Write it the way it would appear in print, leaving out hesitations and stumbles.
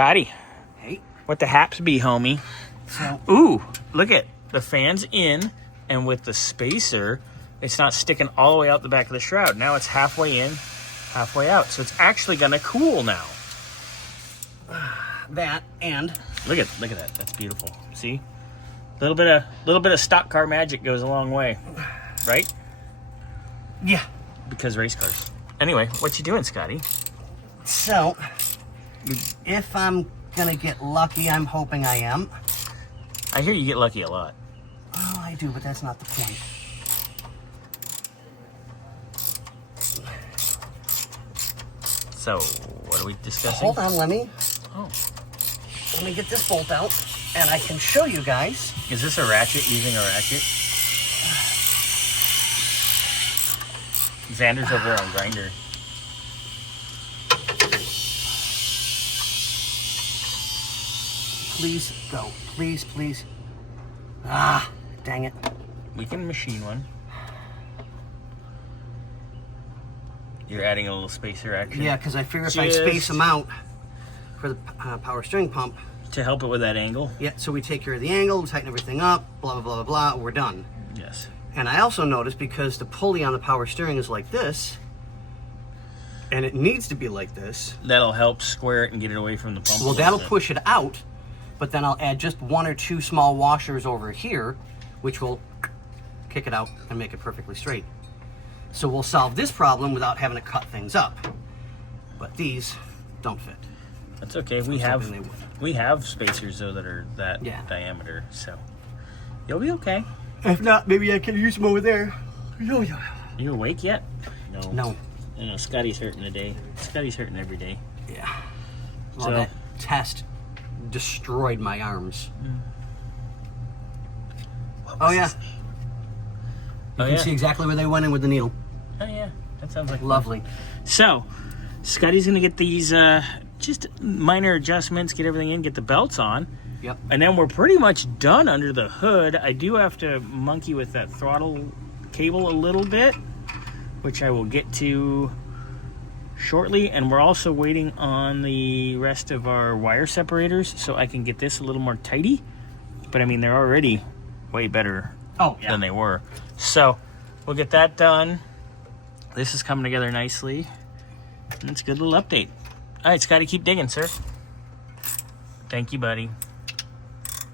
Scotty. Hey. What the haps be, homie? So, Ooh, look at the fan's in, and with the spacer, it's not sticking all the way out the back of the shroud. Now it's halfway in, halfway out. So it's actually gonna cool now. that and Look at that. That's beautiful. See? Little bit of stock car magic goes a long way, right? yeah. Because race cars. Anyway, what you doing, Scotty? So, if I'm gonna get lucky, I'm hoping I am. I hear you get lucky a lot. Oh, I do, but that's not the point. So, what are we discussing? Hold on, let me get this bolt out, and I can show you guys. Is this a ratchet using a ratchet? Xander's over on Grinder. Please go. Please, please. Ah, dang it. We can machine one. You're adding a little spacer action. Yeah, because I figure if I space them out for the power steering pump. To help it with that angle? Yeah, so we take care of the angle, tighten everything up, blah, blah, blah, blah, blah, we're done. Yes. And I also noticed because the pulley on the power steering is like this, and it needs to be like this. That'll help square it and get it away from the pump. Well, that'll push it out, but then I'll add just one or two small washers over here, which will kick it out and make it perfectly straight. So we'll solve this problem without having to cut things up. But these don't fit. That's okay. We have spacers though that are that diameter, so you'll be okay. If not, maybe I can use them over there. You awake yet? No. No, Scotty's hurting today. Scotty's hurting every day. Yeah. Well, So that test destroyed my arms. Oh yeah. You can see exactly where they went in with the needle. Oh yeah, that sounds like lovely. Fun. So, Scotty's gonna get these just minor adjustments, get everything in, get the belts on. Yep. And then we're pretty much done under the hood. I do have to monkey with that throttle cable a little bit, which I will get to shortly. And we're also waiting on the rest of our wire separators so I can get this a little more tighty. But I mean, they're already way better than they were. So we'll get that done. This is coming together nicely. And it's a good little update. All right, Scotty, keep digging, sir. Thank you, buddy.